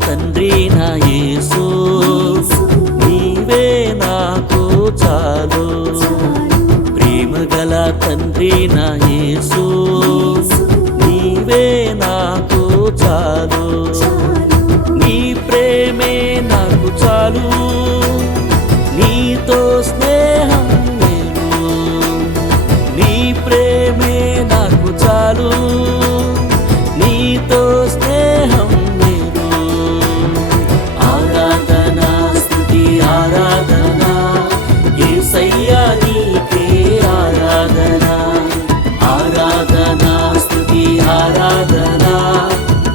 తండ్రి నా యేసు, నీవే నాకు చాలు. ప్రేమగల తండ్రి నా యేసు, నీవే నాకు చాలు. నీ ప్రేమే నాకు చాలు, నీతో స్నేహం నేను. నీ ప్రేమే నాకు చాలు, నీతో స్నేహం నేను. ఆరాధనా స్తుతి ఆరాధనా యేసయ్యా నీకే ఆరాధనా. ఆరాధనా స్తుతి ఆరాధనా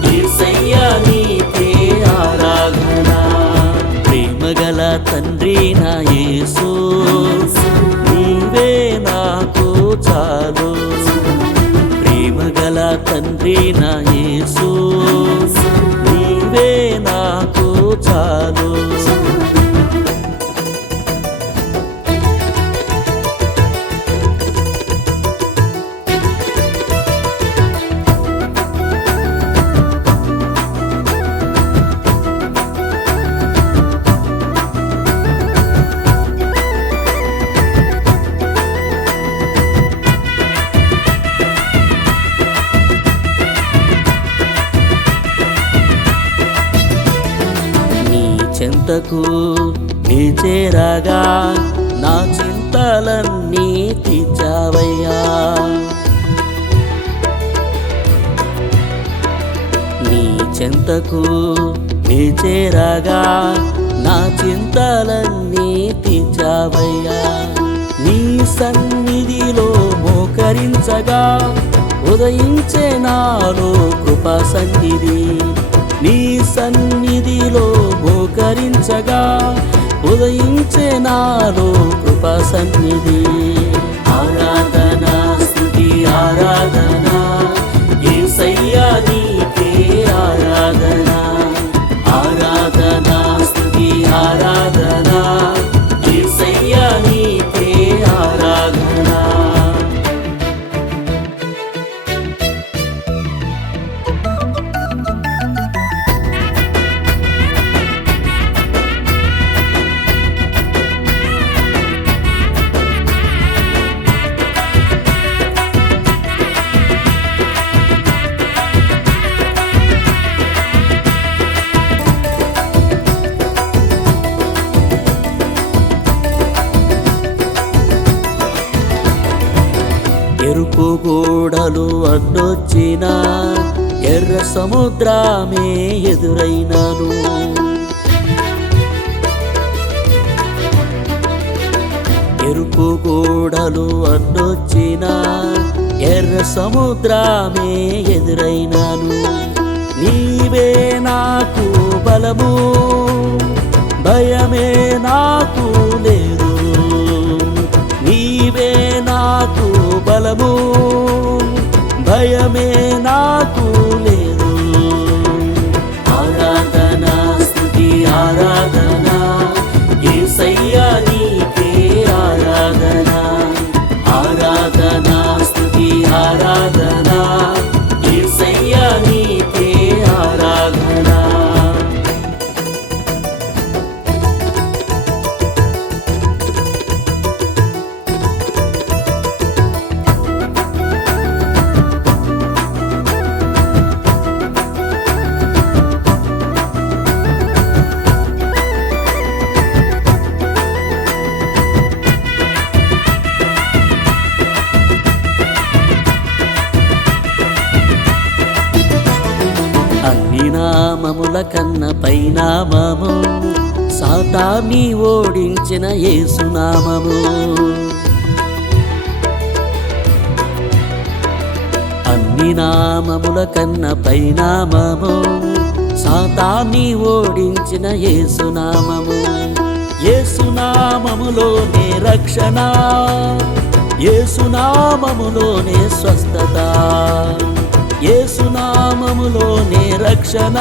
యేసయ్యా నీకే ఆరాధనా. ప్రేమగల తండ్రి నా యేసు, నీవే నాకు చాలు. ప్రేమగల తండ్రి నా యేసు, నీవే నాకు చాలు. చింతకు నీ చేరగా నా చింతలన్నీ తీర్చావయ్యా. నీ చింతకు నీ చేరగా నా చింతలన్నీ తీర్చావయ్యా. నీ సన్నిధిలో మోకరించగా ఉదయించే నాలో కృపా సన్నిధి. నీ సన్నిధిలో మోకరించగా ఉదయించే నాలో కృపా సన్నిధి. ఆరాధనా స్తుతి ఆరాధనా యేసయ్యా నీకే ఆరాధనా. ఆరాధనా స్తుతి ఆరాధనా యేసయ్యా నీకే ఆరాధనా. ఎరుపు గోడలు అడ్డొచ్చిన ఎర్ర సముద్రమే ఎదురైనాను. ఎరుపు గోడలు అడ్డొచ్చిన ఎర్ర సముద్రమే ఎదురైనాను. నీవే నాకు బలము, భయమే నాకు లేదు. నీవే నాకు బలము, భయమే నాకు లేదు. ఆరాధనా స్తుతి ఆరాధనా యేసయ్యా నీకే ఆరాధనా. ఆరాధనా స్తుతి ఆరాధనా యేసయ్యా నీకే ఆరాధనా. అన్ని నామముల కన్న పైనామము, సాతాన్ని ఓడించిన యేసునామము. అన్ని నామముల కన్న పైనామము, సాతాన్ని ఓడించిన యేసునామము. యేసునామములోనే రక్షణ, యేసునామములోనే స్వస్థత. యేసునామములోనే రక్షణ,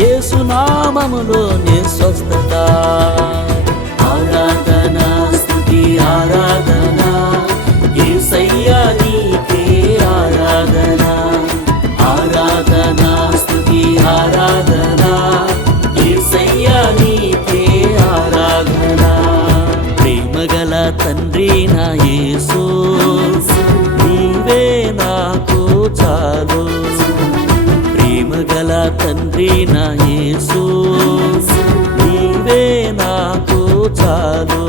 యేసునామములోనే స్వస్థత. ఆరాధనా స్తుతి ఆరాధనా యేసయ్యా నీకే ఆరాధనా. ఆరాధనా స్తుతి ఆరాధనా నా యేసు నీవే నాకు చాలు ప్రేమగల తండ్రి నా యేసు నీవే నాకు చాలు